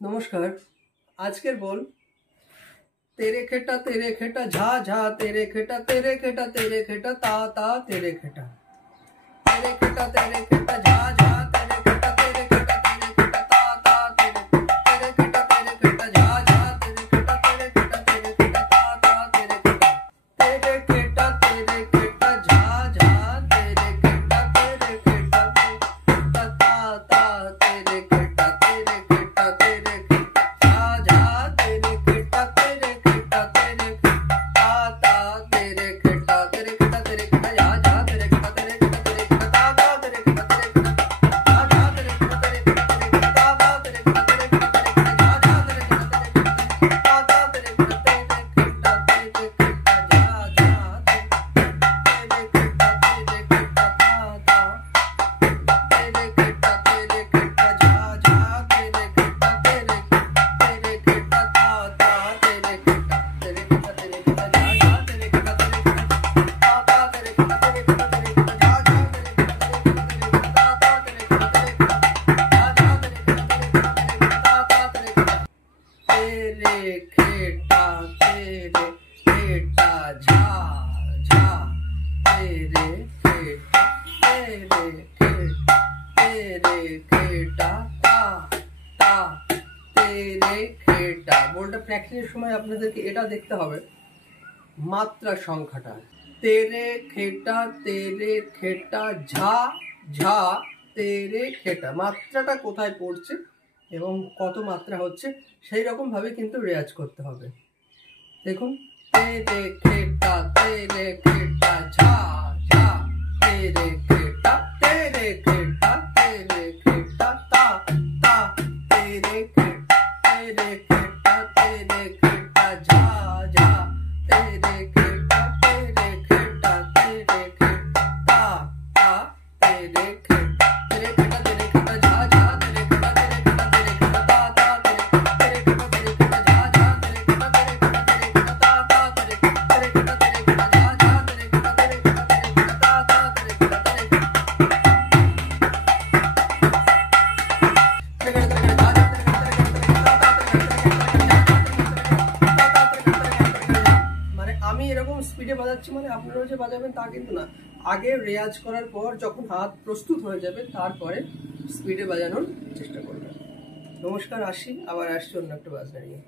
नमस्कार। आजकेर बोल तेरे खेटा झा झा तेरे खेटा ता ता तेरे खेटा झा झा तेरे खेटा ता ता तेरे खेटा झा झा तेरे खेटा ता ता तेरे खेटा झा झा तेरे खेटा ता ता तेरे खेटा बोलটা প্র্যাকটিসের সময় আপনাদেরকে এটা দেখতে হবে মাত্রা সংখ্যাটা তেরে খেটা ঝা ঝা তেরে খেটা মাত্রাটা কোথায় পড়ছে এবং কত মাত্রা হচ্ছে সেই রকম ভাবে কিন্তু রেয়াজ করতে হবে। দেখুন তেরে খেটা ঝা ঝা তেরে খেটা তা তা तेरे खेटा झा झा तेरे खेटा ता ता तेरे खेटा झा झा तेरे खेटा ता ता तेरे खेटा झा झा तेरे खेटा ता ता तेरे खेटा झा झा तेरे खेटा ता ता तेरे আমি এরকম স্পিডে বাজাচ্ছি মানে আপনারাও যে বাজাবেন তা কিন্তু না। আগে রেয়াজ করার পর যখন হাত প্রস্তুত হয়ে যাবে তারপরে স্পিডে বাজানোর চেষ্টা করবেন। নমস্কার, আসি আবার আসছি অন্য একটা বাজনা নিয়ে।